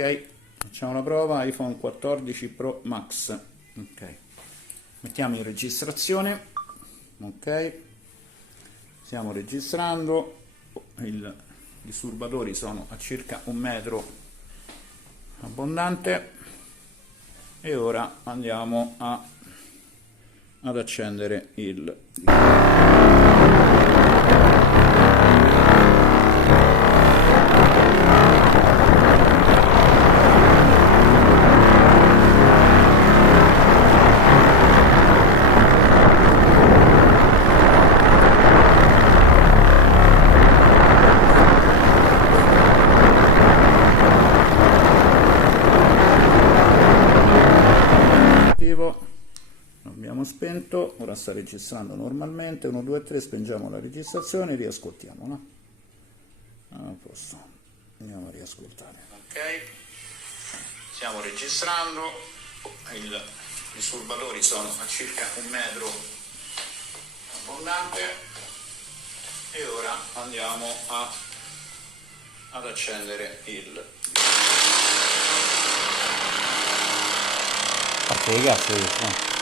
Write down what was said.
Ok, facciamo la prova. iPhone 14 Pro Max. Ok, mettiamo in registrazione. Ok, stiamo registrando. I disturbatori sono a circa 1 metro abbondante e ora andiamo ad accendere il abbiamo spento, ora sta registrando normalmente. 1, 2, 3, spengiamo la registrazione e riascoltiamo, no? A posto, andiamo a riascoltare. Ok, stiamo registrando, i disturbatori sono a circa 1 metro abbondante e ora andiamo ad accendere il... Parte di cazzo questo.